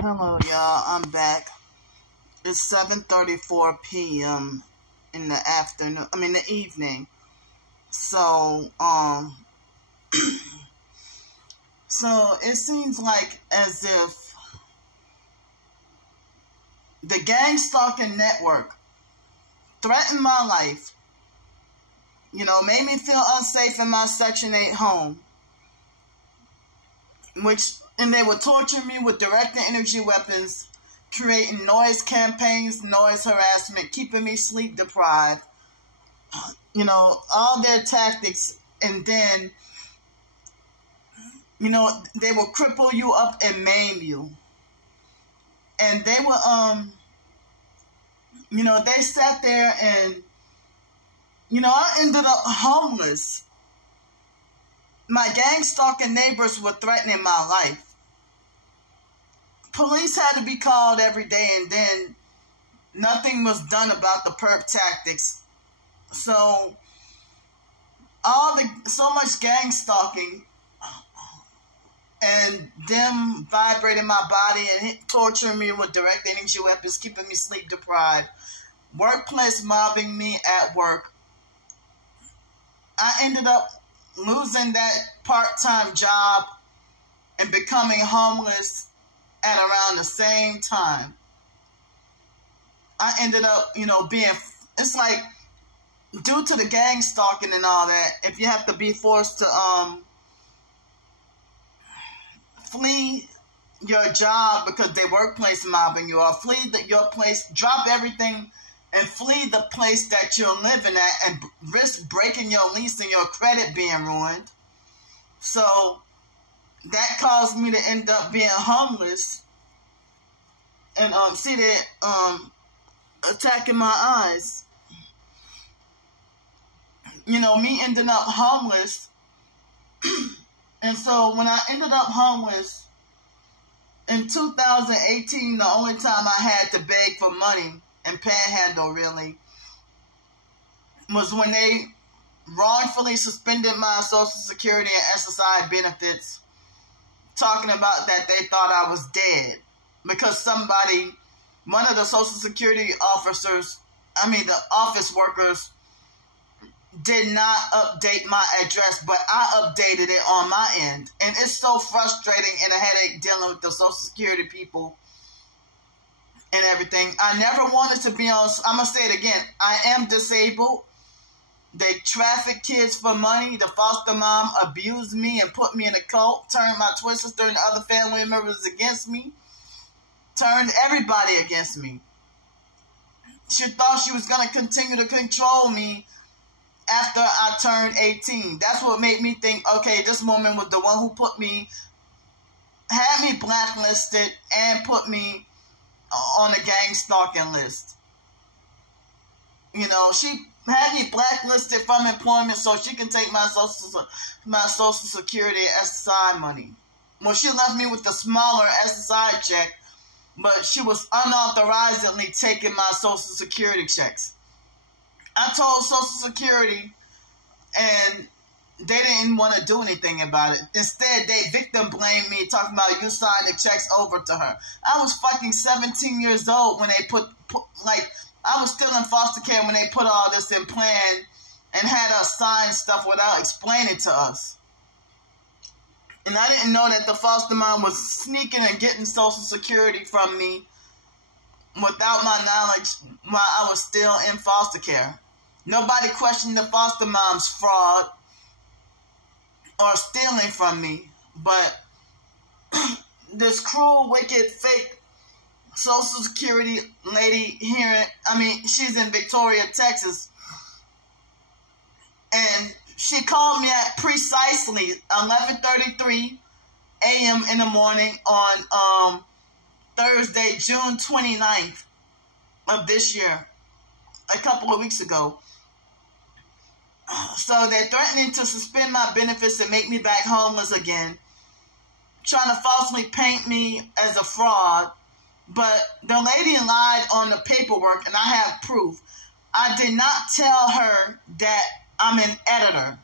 Hello, y'all. I'm back. It's 7:34 p.m. in the afternoon. The evening. So, so it seems like as if the gang stalking network threatened my life. Made me feel unsafe in my Section 8 home. And they would torture me with direct energy weapons, creating noise campaigns, noise harassment, keeping me sleep deprived. All their tactics. And then, they will cripple you up and maim you. And they would, they sat there and, I ended up homeless. My gang stalking neighbors were threatening my life. Police had to be called every day, and then nothing was done about the perp tactics. So so much gang stalking and them vibrating my body and torturing me with direct energy weapons, keeping me sleep deprived. Workplace mobbing me at work. I ended up losing that part-time job and becoming homeless at around the same time. I ended up, it's like, due to the gang stalking and all that, if you have to be forced to flee your job because they workplace mobbing you, or flee your place, drop everything and flee the place that you're living at and risk breaking your lease and your credit being ruined. So that caused me to end up being homeless. And see that attacking my eyes. Me ending up homeless. And so when I ended up homeless in 2018, the only time I had to beg for money and panhandle really was when they wrongfully suspended my Social Security and SSI benefits, talking about that they thought I was dead because one of the Social Security officers, the office workers, did not update my address, but I updated it on my end. And it's so frustrating and a headache dealing with the Social Security people and everything. I never wanted to be on, I'm going to say it again, I am disabled. They traffic kids for money. The foster mom abused me and put me in a cult, turned my twin sister and other family members against me, turned everybody against me. She thought she was going to continue to control me after I turned 18. That's what made me think, okay, this woman was the one who had me blacklisted and put me on the gang stalking list. She had me blacklisted from employment so she can take my Social Security SSI money. Well, she left me with the smaller SSI check, but she was unauthorizedly taking my Social Security checks. I told Social Security, and they didn't want to do anything about it. Instead, they victim blamed me, talking about you signed the checks over to her. I was fucking 17 years old when they I was still in foster care when they put all this in plan and had us sign stuff without explaining to us. And I didn't know that the foster mom was sneaking and getting Social Security from me without my knowledge while I was still in foster care. Nobody questioned the foster mom's fraud or stealing from me, but this cruel, wicked, fake Social Security lady here, she's in Victoria, Texas, and she called me at precisely 11:33 a.m. in the morning on Thursday, June 29th of this year, a couple of weeks ago. So they're threatening to suspend my benefits and make me back homeless again, trying to falsely paint me as a fraud. But the lady lied on the paperwork, and I have proof. I did not tell her that I'm an editor.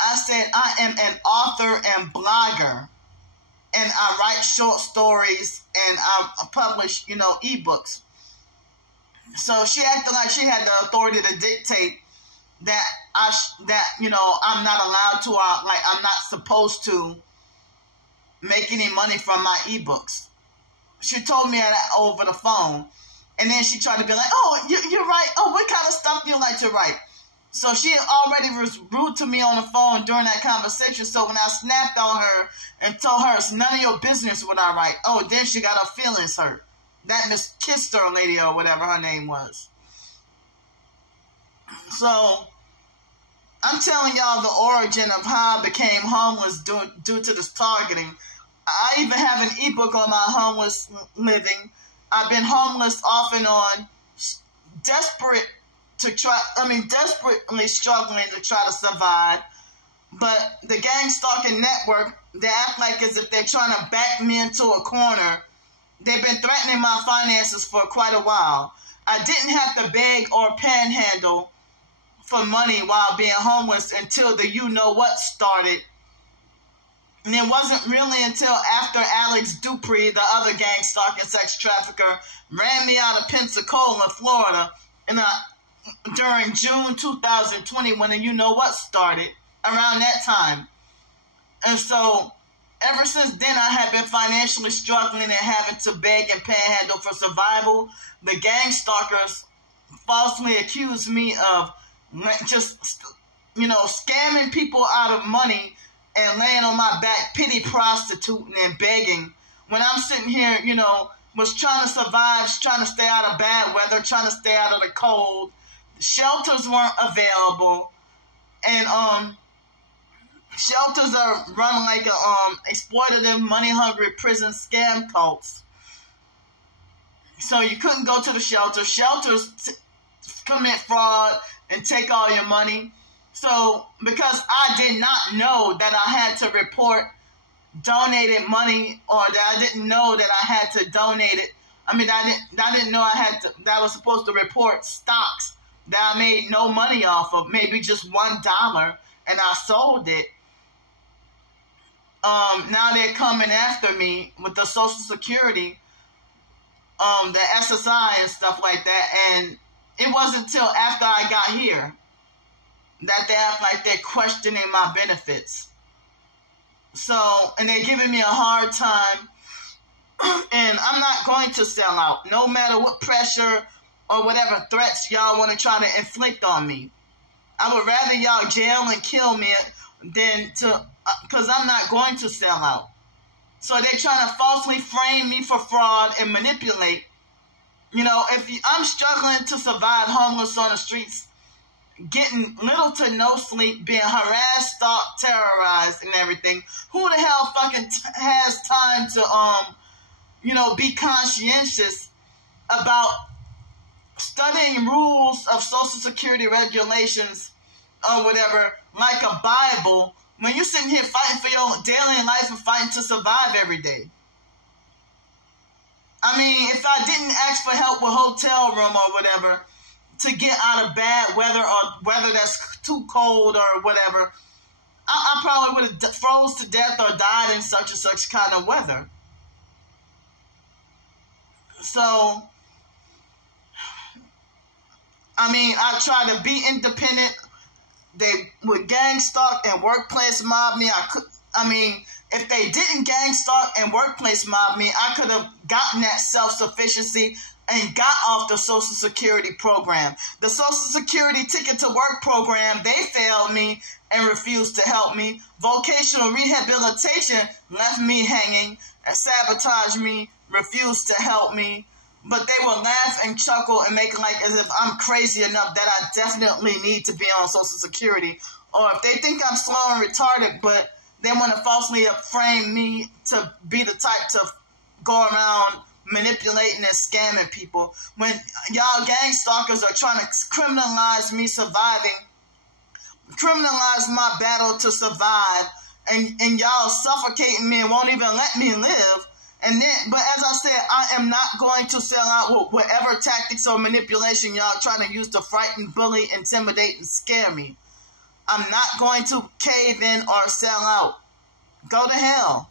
I said I am an author and blogger. and I write short stories, and I publish, ebooks. So she acted like she had the authority to dictate that I'm not allowed to, like I'm not supposed to make any money from my ebooks. She told me that over the phone. And then she tried to be like, oh, you're right. Oh, what kind of stuff do you like to write? So she already was rude to me on the phone during that conversation. So when I snapped on her and told her it's none of your business what I write, oh, then she got her feelings hurt. That Miss Kister lady or whatever her name was. So I'm telling y'all the origin of how I became homeless due to this targeting. I even have an ebook on my homeless living. I've been homeless off and on, desperately struggling to try to survive. But the gang stalking network, they act like as if they're trying to back me into a corner. They've been threatening my finances for quite a while. I didn't have to beg or panhandle for money while being homeless until the you-know-what started. And it wasn't really until after Alex Dupree, the other gang stalking sex trafficker, ran me out of Pensacola, Florida, during June 2020 when the you-know-what started, around that time. And so, ever since then, I have been financially struggling and having to beg and panhandle for survival. The gang stalkers falsely accused me of just, scamming people out of money and laying on my back, pity prostituting and begging. When I'm sitting here, was trying to survive, trying to stay out of bad weather, trying to stay out of the cold. Shelters weren't available. And shelters are run like exploitative, money-hungry prison scam cults. So you couldn't go to the shelter. Shelters commit fraud and take all your money. So, because I did not know that I had to report donated money, or that I didn't know that I had to donate it. I didn't know that I was supposed to report stocks that I made no money off of, maybe just $1, and I sold it. Now they're coming after me with the Social Security, the SSI and stuff like that, and it wasn't until after I got here that they act like they're questioning my benefits. So, and they're giving me a hard time, and I'm not going to sell out, no matter what pressure or whatever threats y'all want to try to inflict on me. I would rather y'all jail and kill me than to, because I'm not going to sell out. So they're trying to falsely frame me for fraud and manipulate. I'm struggling to survive homeless on the streets, getting little to no sleep, being harassed, stalked, terrorized, and everything. Who the hell fucking has time to, be conscientious about studying rules of Social Security regulations or whatever, like a Bible, when you're sitting here fighting for your daily life and fighting to survive every day? If I didn't ask for help with hotel room or whatever, to get out of bad weather or weather that's too cold or whatever, I probably would have froze to death or died in such and such kind of weather. So, I try to be independent. They would gang stalk and workplace mob me. If they didn't gang stalk and workplace mob me, I could have gotten that self-sufficiency and got off the Social Security program. The Social Security Ticket to Work program, they failed me and refused to help me. Vocational rehabilitation left me hanging and sabotaged me, refused to help me. But they will laugh and chuckle and make it like as if I'm crazy enough that I definitely need to be on Social Security. Or if they think I'm slow and retarded, but they want to falsely frame me to be the type to go around manipulating and scamming people. When y'all gang stalkers are trying to criminalize me surviving, criminalize my battle to survive, and y'all suffocating me and won't even let me live. But as I said, I am not going to sell out with whatever tactics or manipulation y'all trying to use to frighten, bully, intimidate, and scare me. I'm not going to cave in or sell out. Go to hell.